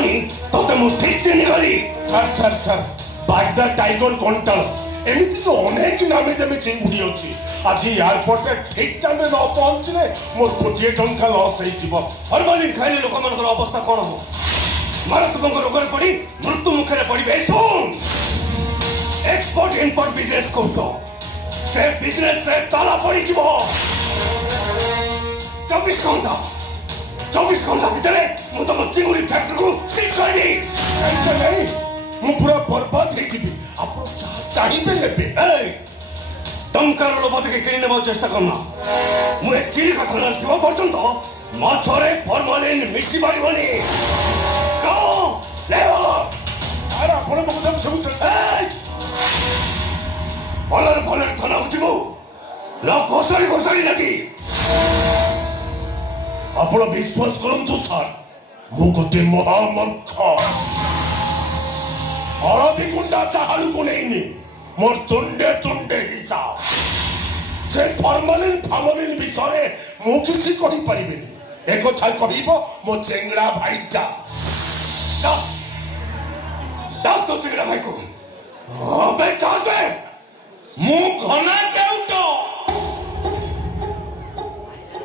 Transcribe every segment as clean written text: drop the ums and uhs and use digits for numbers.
ହେବନି ତତେ ମୁଁ ଠିକ ଚିହ୍ନିଗଲି। ସାର୍ ବାଗଦା ଟାଇଗର କଣ୍ଟାଳ ଏମିତି ତ ଅନେକ ନାମୀ ଦାମୀ ଚିଙ୍ଗୁଡ଼ି ଅଛି। ଆଜି ଏୟାରପୋର୍ଟରେ ଠିକ ଟାଇମରେ ନ ପହଞ୍ଚିଲେ ମୋର 20 ଟଙ୍କା ଲସ୍ ହେଇଯିବ। ଫର୍ମାଲିନ୍ ଖାଇଲେ ଲୋକମାନଙ୍କର ଅବସ୍ଥା କ'ଣ ହବ? ମାରାତ୍ମକ ରୋଗରେ ପଡ଼ି ମୃତ୍ୟୁ ମୁଖରେ ପଡ଼ିବେ। ଶୁଣ, ଏକ୍ସପୋର୍ଟ ଇମ୍ପୋର୍ଟ ବିଜନେସ୍ କରୁଛ, ସେ ବିଜନେସରେ ତାଲା ପଡ଼ିଯିବ। 24 ଘଣ୍ଟା ଭିତରେ ମୁଁ ତମ ଚିଙ୍ଗୁଡ଼ି ଫ୍ୟାକ୍ଟ୍ରିକୁ ସିଜ୍ କରିବି। ମୁଁ ପୁରା ବର୍ବାଦ ହେଇଯିବି। ଆପଣ ଯାହା ଚାହିଁବେ ନେବେ। ଟଙ୍କାର ଲୋଭ ଟିକେ କିଣି ନେବାକୁ ଚେଷ୍ଟା କରନା। ମୁଁ ଏ ଚିଲିକା ଥାନାରେ ଥିବା ପର୍ଯ୍ୟନ୍ତ ମାଛରେ ଫର୍ମାଲିନ୍ ମିଶି ପାରିବନି। ଆପଣ ଭଲରେ ଥାନାକୁ ଯିବୁ ନା ଘୋଷାରି ନେବି? ଆପଣ ବିଶ୍ୱାସ କରନ୍ତୁ ସାର୍, ମୁଁ ଗୋଟିଏ ମହାମୂର୍ଖ। ହଳଦୀ ଗୁଣ୍ଡା ଚାହାଳୁକୁ ନେଇନି ମୋର ତୁଣ୍ଡେ ହିସାବ। ସେ ଫର୍ମାଲିନ୍ ବିଷୟରେ ମୁଁ କିଛି କହିପାରିବିନି। একথা কহিব মো চেংড়া ভাইটা। ডাক তো চেংড়া ভাইকু। বে ডাকবে। মু ঘনা কেউট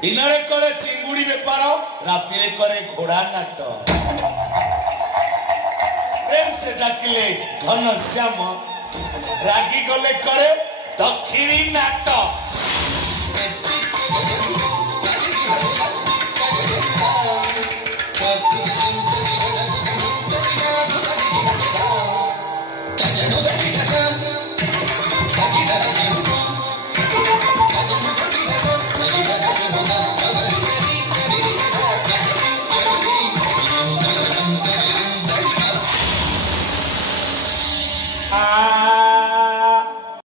দিনরে করে চিঙ্গুড়ি বেপার, রাতিরে করে ঘোড়া নাট। প্রেম সে ডাকিলে ঘনশ্যাম, রাগি গলে করে দক্ষিণী নাট।